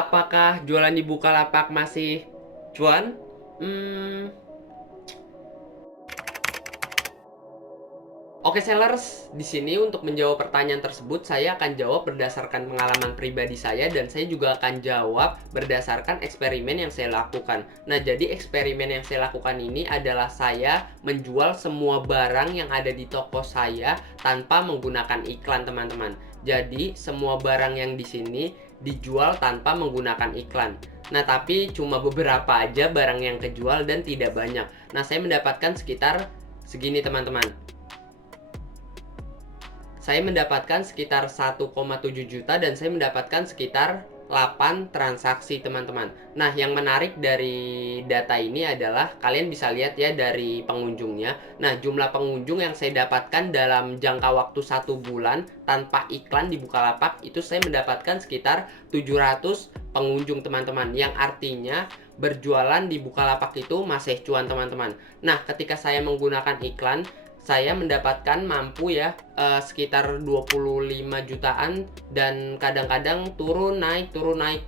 Apakah jualan di Bukalapak masih cuan? Hmm, Oke sellers, di sini untuk menjawab pertanyaan tersebut saya akan jawab berdasarkan pengalaman pribadi saya dan saya juga akan jawab berdasarkan eksperimen yang saya lakukan. Nah, jadi eksperimen yang saya lakukan ini adalah saya menjual semua barang yang ada di toko saya tanpa menggunakan iklan, teman-teman. Jadi, semua barang yang di sini dijual tanpa menggunakan iklan. Nah, tapi cuma beberapa aja barang yang kejual dan tidak banyak. Nah, saya mendapatkan sekitar segini, teman-teman. Saya mendapatkan sekitar 1,7 juta dan saya mendapatkan sekitar 8 transaksi, teman-teman. Nah, yang menarik dari data ini adalah kalian bisa lihat ya dari pengunjungnya. Nah, jumlah pengunjung yang saya dapatkan dalam jangka waktu 1 bulan tanpa iklan di Bukalapak itu saya mendapatkan sekitar 700 pengunjung, teman-teman. Yang artinya berjualan di Bukalapak itu masih cuan, teman-teman. Nah, ketika saya menggunakan iklan, saya mendapatkan mampu ya sekitar 25 jutaan dan kadang-kadang turun naik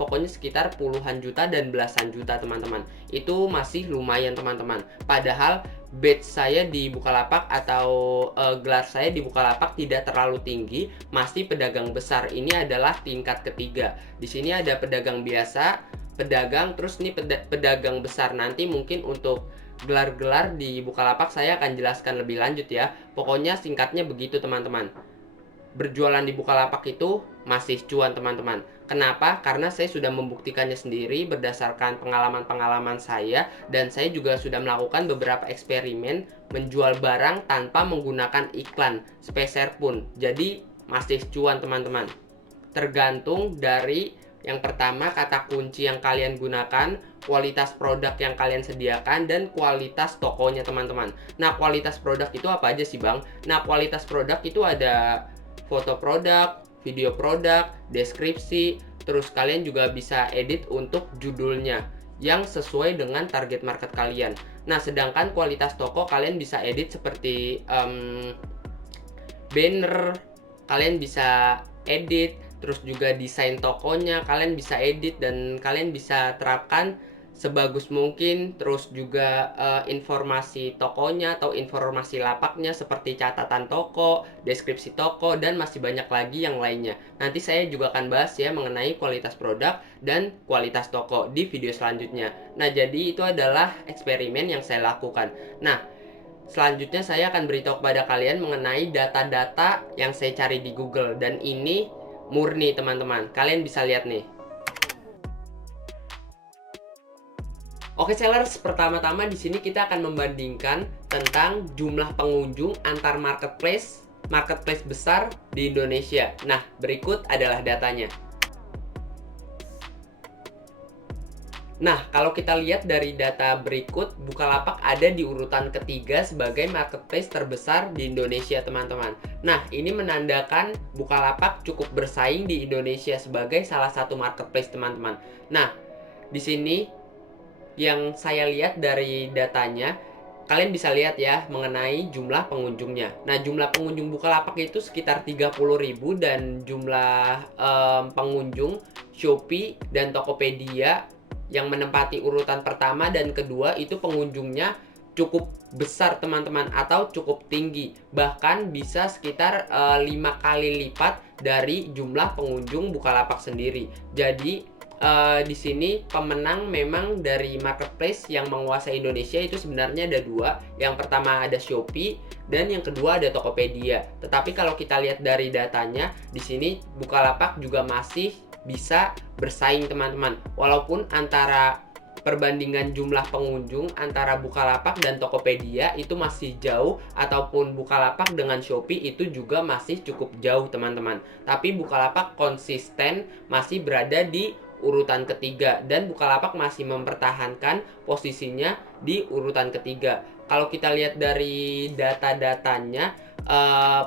pokoknya sekitar puluhan juta dan belasan juta, teman-teman. Itu masih lumayan, teman-teman. Padahal batch saya di Bukalapak atau gelar saya di Bukalapak tidak terlalu tinggi, masih pedagang besar. Ini adalah tingkat ketiga. Di sini ada pedagang biasa, pedagang, terus ini pedagang besar. Nanti mungkin untuk gelar-gelar di Bukalapak saya akan jelaskan lebih lanjut ya. Pokoknya singkatnya begitu, teman-teman. Berjualan di Bukalapak itu masih cuan, teman-teman. Kenapa? Karena saya sudah membuktikannya sendiri berdasarkan pengalaman-pengalaman saya dan saya juga sudah melakukan beberapa eksperimen menjual barang tanpa menggunakan iklan sepeser pun. Jadi masih cuan, teman-teman. Tergantung dari yang pertama kata kunci yang kalian gunakan, kualitas produk yang kalian sediakan, dan kualitas tokonya, teman-teman. Nah, kualitas produk itu apa aja sih, Bang? Nah, kualitas produk itu ada foto produk, video produk, deskripsi, terus kalian juga bisa edit untuk judulnya yang sesuai dengan target market kalian. Nah, sedangkan kualitas toko kalian bisa edit seperti banner, kalian bisa edit, terus juga desain tokonya kalian bisa edit dan kalian bisa terapkan sebagus mungkin. Terus juga informasi tokonya atau informasi lapaknya seperti catatan toko, deskripsi toko, dan masih banyak lagi yang lainnya. Nanti saya juga akan bahas ya mengenai kualitas produk dan kualitas toko di video selanjutnya. Nah, jadi itu adalah eksperimen yang saya lakukan. Nah, selanjutnya saya akan beritahu kepada kalian mengenai data-data yang saya cari di Google dan ini murni, teman-teman. Kalian bisa lihat nih. Oke sellers, pertama-tama di sini kita akan membandingkan tentang jumlah pengunjung antar marketplace besar di Indonesia. Nah, berikut adalah datanya. Nah, kalau kita lihat dari data berikut, Bukalapak ada di urutan ketiga sebagai marketplace terbesar di Indonesia, teman-teman. Nah, ini menandakan Bukalapak cukup bersaing di Indonesia sebagai salah satu marketplace, teman-teman. Nah, di sini yang saya lihat dari datanya, kalian bisa lihat ya mengenai jumlah pengunjungnya. Nah, jumlah pengunjung Bukalapak itu sekitar 30.000 dan jumlah pengunjung Shopee dan Tokopedia yang menempati urutan pertama dan kedua itu pengunjungnya cukup besar, teman-teman, atau cukup tinggi. Bahkan bisa sekitar 5 kali lipat dari jumlah pengunjung Bukalapak sendiri. Jadi di sini pemenang memang dari marketplace yang menguasai Indonesia itu sebenarnya ada dua. Yang pertama ada Shopee dan yang kedua ada Tokopedia. Tetapi kalau kita lihat dari datanya, di sini Bukalapak juga masih bisa bersaing, teman-teman. Walaupun antara perbandingan jumlah pengunjung antara Bukalapak dan Tokopedia itu masih jauh, ataupun Bukalapak dengan Shopee itu juga masih cukup jauh, teman-teman. Tapi Bukalapak konsisten masih berada di urutan ketiga dan Bukalapak masih mempertahankan posisinya di urutan ketiga. Kalau kita lihat dari data-datanya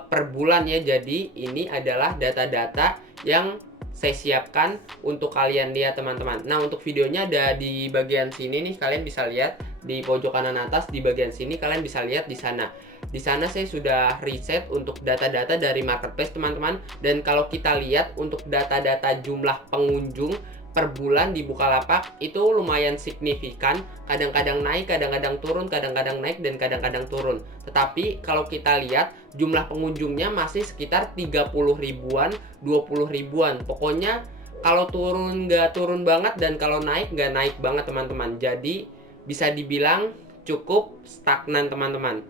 per bulan ya, jadi ini adalah data-data yang saya siapkan untuk kalian lihat, teman-teman. Nah, untuk videonya ada di bagian sini nih, kalian bisa lihat di pojok kanan atas di bagian sini, kalian bisa lihat di sana. Di sana saya sudah riset untuk data-data dari marketplace, teman-teman. Dan kalau kita lihat untuk data-data jumlah pengunjung per bulan di Bukalapak itu lumayan signifikan, kadang-kadang naik, kadang-kadang turun, kadang-kadang naik, dan kadang-kadang turun. Tetapi kalau kita lihat jumlah pengunjungnya masih sekitar 30 ribuan, 20 ribuan. Pokoknya kalau turun nggak turun banget, dan kalau naik nggak naik banget teman-teman. Jadi bisa dibilang cukup stagnan teman-teman.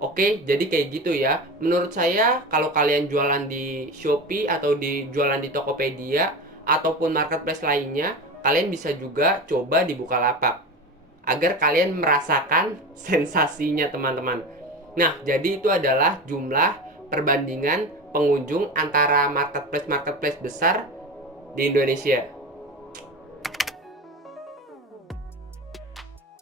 Oke, jadi kayak gitu ya. Menurut saya kalau kalian jualan di Shopee atau jualan di Tokopedia ataupun marketplace lainnya, kalian bisa juga coba di Bukalapak agar kalian merasakan sensasinya teman-teman. Nah, jadi itu adalah jumlah perbandingan pengunjung antara marketplace-marketplace besar di Indonesia.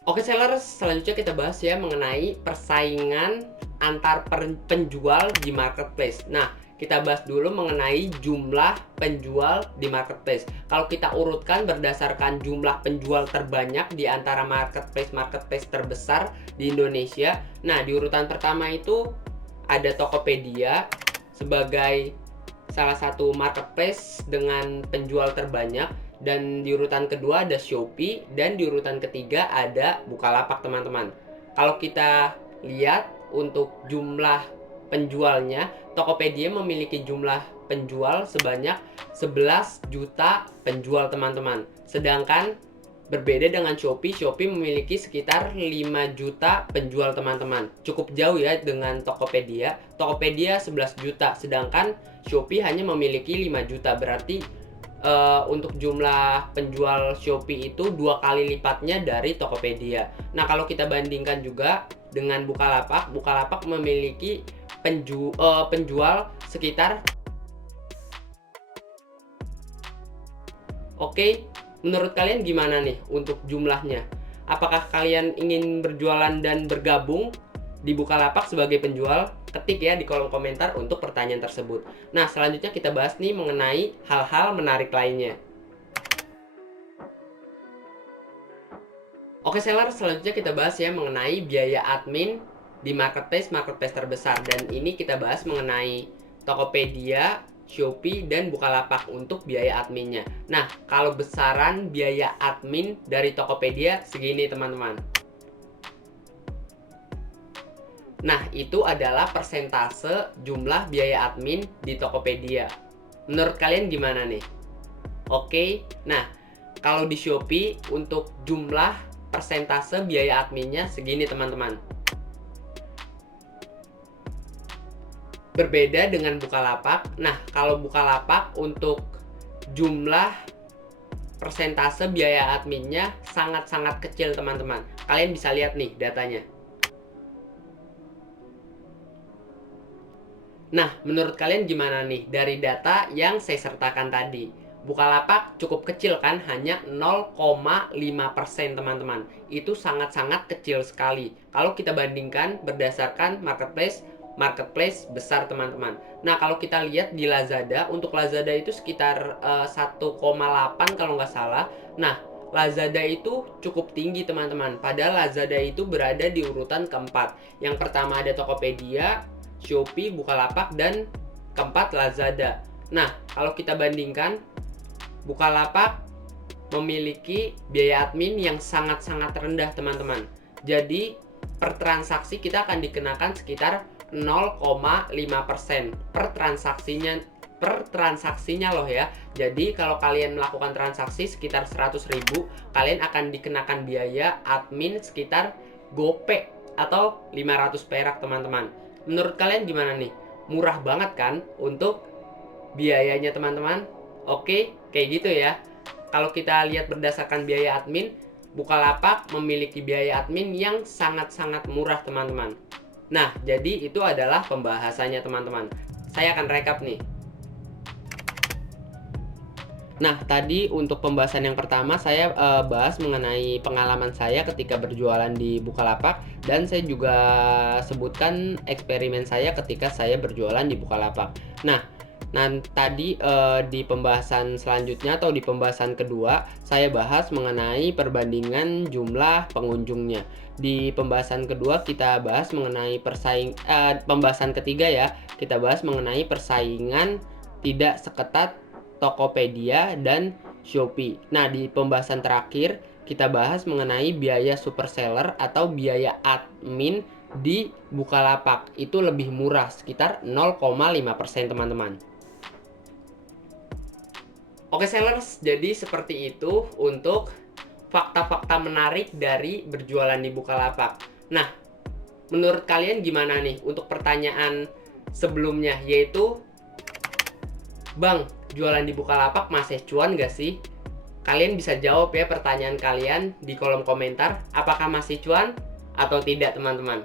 Oke sellers, selanjutnya kita bahas ya mengenai persaingan antar penjual di marketplace. Nah, kita bahas dulu mengenai jumlah penjual di marketplace. Kalau kita urutkan berdasarkan jumlah penjual terbanyak di antara marketplace terbesar di Indonesia. Nah, di urutan pertama itu ada Tokopedia sebagai salah satu marketplace dengan penjual terbanyak, dan di urutan kedua ada Shopee, dan di urutan ketiga ada Bukalapak teman-teman. Kalau kita lihat untuk jumlah penjualnya, Tokopedia memiliki jumlah penjual sebanyak 11 juta penjual teman-teman. Sedangkan berbeda dengan Shopee, Shopee memiliki sekitar 5 juta penjual teman-teman. Cukup jauh ya dengan Tokopedia. Tokopedia 11 juta, sedangkan Shopee hanya memiliki 5 juta. Berarti untuk jumlah penjual Shopee itu 2 kali lipatnya dari Tokopedia. Nah, kalau kita bandingkan juga dengan Bukalapak, Bukalapak memiliki penjual sekitar. Oke, menurut kalian gimana nih untuk jumlahnya? Apakah kalian ingin berjualan dan bergabung di Bukalapak sebagai penjual? Ketik ya di kolom komentar untuk pertanyaan tersebut. Nah, selanjutnya kita bahas nih mengenai hal-hal menarik lainnya. Oke seller, selanjutnya kita bahas ya mengenai biaya admin di marketplace terbesar. Dan ini kita bahas mengenai Tokopedia, Shopee, dan Bukalapak untuk biaya adminnya. Nah, kalau besaran biaya admin dari Tokopedia segini teman-teman. Nah, itu adalah persentase jumlah biaya admin di Tokopedia. Menurut kalian gimana nih? Oke, nah kalau di Shopee untuk jumlah persentase biaya adminnya segini teman-teman. Berbeda dengan Bukalapak. Nah, kalau Bukalapak untuk jumlah persentase biaya adminnya sangat-sangat kecil teman-teman. Kalian bisa lihat nih datanya. Nah, menurut kalian gimana nih dari data yang saya sertakan tadi? Bukalapak cukup kecil kan, hanya 0,5% teman-teman. Itu sangat-sangat kecil sekali kalau kita bandingkan berdasarkan marketplace besar teman-teman. Nah, kalau kita lihat di Lazada, untuk Lazada itu sekitar 1,8 kalau nggak salah. Nah, Lazada itu cukup tinggi teman-teman, padahal Lazada itu berada di urutan keempat. Yang pertama ada Tokopedia, Shopee, Bukalapak, dan keempat Lazada. Nah, kalau kita bandingkan, Bukalapak memiliki biaya admin yang sangat-sangat rendah teman-teman. Jadi per transaksi kita akan dikenakan sekitar 0,5% per transaksinya loh ya. Jadi kalau kalian melakukan transaksi sekitar 100.000, kalian akan dikenakan biaya admin sekitar gope atau 500 perak teman-teman. Menurut kalian gimana nih? Murah banget kan untuk biayanya teman-teman? Oke, kayak gitu ya. Kalau kita lihat berdasarkan biaya admin, Bukalapak memiliki biaya admin yang sangat-sangat murah teman-teman. Nah, jadi itu adalah pembahasannya teman-teman. Saya akan rekap nih. Nah, tadi untuk pembahasan yang pertama saya bahas mengenai pengalaman saya ketika berjualan di Bukalapak, dan saya juga sebutkan eksperimen saya ketika saya berjualan di Bukalapak. Nah, tadi di pembahasan selanjutnya atau di pembahasan kedua saya bahas mengenai perbandingan jumlah pengunjungnya. Di pembahasan kedua kita bahas mengenai pembahasan ketiga ya, kita bahas mengenai persaingan tidak seketat Tokopedia dan Shopee. Nah, di pembahasan terakhir kita bahas mengenai biaya super seller atau biaya admin di Bukalapak. Itu lebih murah, sekitar 0,5% teman-teman. Oke sellers, jadi seperti itu untuk fakta-fakta menarik dari berjualan di Bukalapak. Nah, menurut kalian gimana nih untuk pertanyaan sebelumnya, yaitu Bang, jualan di Bukalapak masih cuan gak sih? Kalian bisa jawab ya pertanyaan kalian di kolom komentar, apakah masih cuan atau tidak teman-teman.